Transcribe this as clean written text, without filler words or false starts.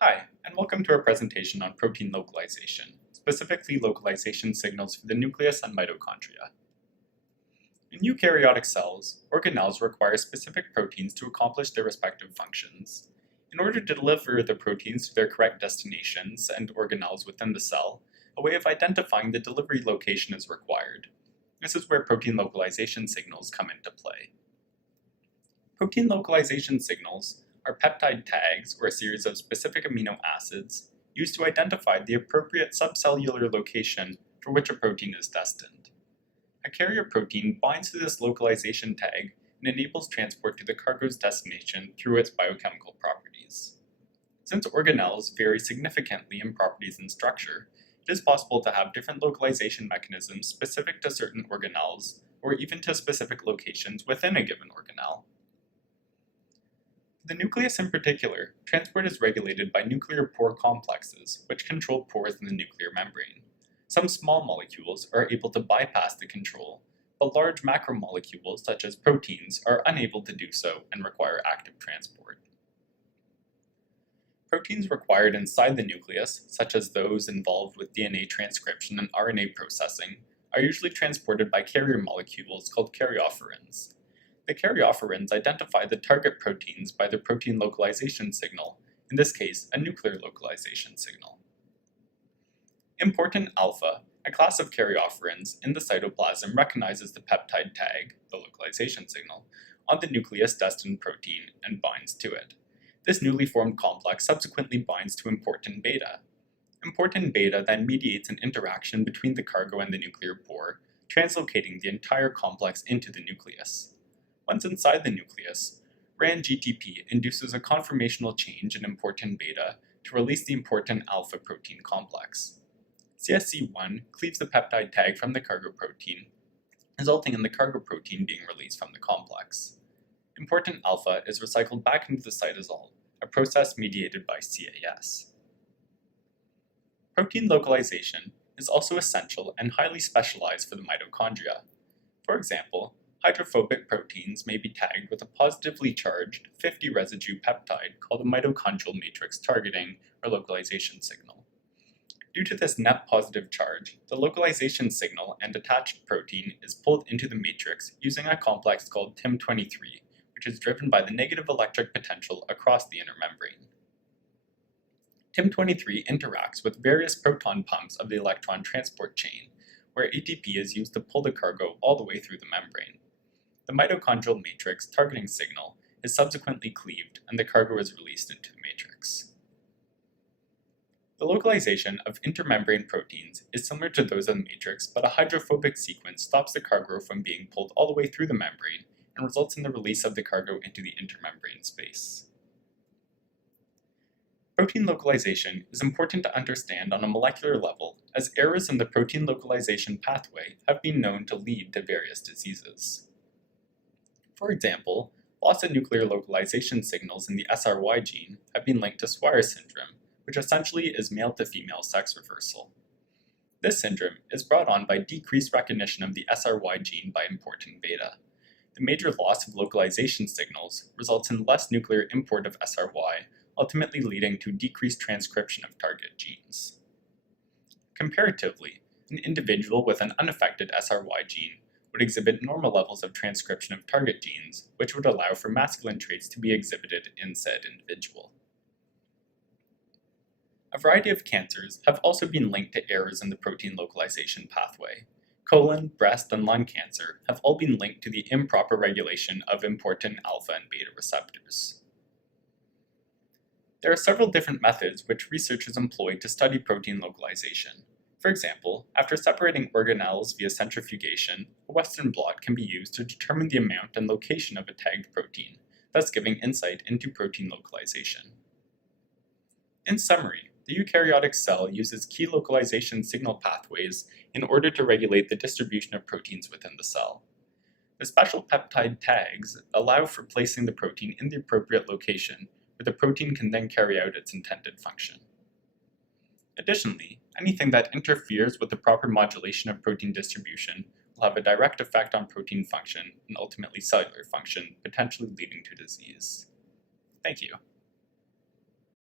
Hi, and welcome to our presentation on protein localization, specifically localization signals for the nucleus and mitochondria. In eukaryotic cells, organelles require specific proteins to accomplish their respective functions. In order to deliver the proteins to their correct destinations and organelles within the cell, a way of identifying the delivery location is required. This is where protein localization signals come into play. Protein localization signals are peptide tags, or a series of specific amino acids, used to identify the appropriate subcellular location for which a protein is destined. A carrier protein binds to this localization tag and enables transport to the cargo's destination through its biochemical properties. Since organelles vary significantly in properties and structure, it is possible to have different localization mechanisms specific to certain organelles, or even to specific locations within a given organelle. For the nucleus in particular, transport is regulated by nuclear pore complexes, which control pores in the nuclear membrane. Some small molecules are able to bypass the control, but large macromolecules such as proteins are unable to do so and require active transport. Proteins required inside the nucleus, such as those involved with DNA transcription and RNA processing, are usually transported by carrier molecules called karyopherins. The karyopherins identify the target proteins by their protein localization signal, in this case, a nuclear localization signal. Important alpha, a class of karyopherins in the cytoplasm, recognizes the peptide tag, the localization signal, on the nucleus-destined protein and binds to it. This newly formed complex subsequently binds to important beta. Important beta then mediates an interaction between the cargo and the nuclear pore, translocating the entire complex into the nucleus. Once inside the nucleus, RAN-GTP induces a conformational change in important beta to release the important alpha protein complex. CSC1 cleaves the peptide tag from the cargo protein, resulting in the cargo protein being released from the complex. Important alpha is recycled back into the cytosol, a process mediated by CAS. Protein localization is also essential and highly specialized for the mitochondria. For example, hydrophobic proteins may be tagged with a positively charged 50 residue peptide called a mitochondrial matrix targeting or localization signal. Due to this net positive charge, the localization signal and attached protein is pulled into the matrix using a complex called TIM23, which is driven by the negative electric potential across the inner membrane. TIM23 interacts with various proton pumps of the electron transport chain, where ATP is used to pull the cargo all the way through the membrane. The mitochondrial matrix targeting signal is subsequently cleaved and the cargo is released into the matrix. The localization of intermembrane proteins is similar to those of the matrix, but a hydrophobic sequence stops the cargo from being pulled all the way through the membrane and results in the release of the cargo into the intermembrane space. Protein localization is important to understand on a molecular level, as errors in the protein localization pathway have been known to lead to various diseases. For example, loss of nuclear localization signals in the SRY gene have been linked to Swyer syndrome, which essentially is male-to-female sex reversal. This syndrome is brought on by decreased recognition of the SRY gene by important beta. The major loss of localization signals results in less nuclear import of SRY, ultimately leading to decreased transcription of target genes. Comparatively, an individual with an unaffected SRY gene would exhibit normal levels of transcription of target genes, which would allow for masculine traits to be exhibited in said individual. A variety of cancers have also been linked to errors in the protein localization pathway. Colon, breast, and lung cancer have all been linked to the improper regulation of important alpha and beta receptors. There are several different methods which researchers employ to study protein localization. For example, after separating organelles via centrifugation, a Western blot can be used to determine the amount and location of a tagged protein, thus giving insight into protein localization. In summary, the eukaryotic cell uses key localization signal pathways in order to regulate the distribution of proteins within the cell. The special peptide tags allow for placing the protein in the appropriate location, where the protein can then carry out its intended function. Additionally, anything that interferes with the proper modulation of protein distribution will have a direct effect on protein function and ultimately cellular function, potentially leading to disease. Thank you.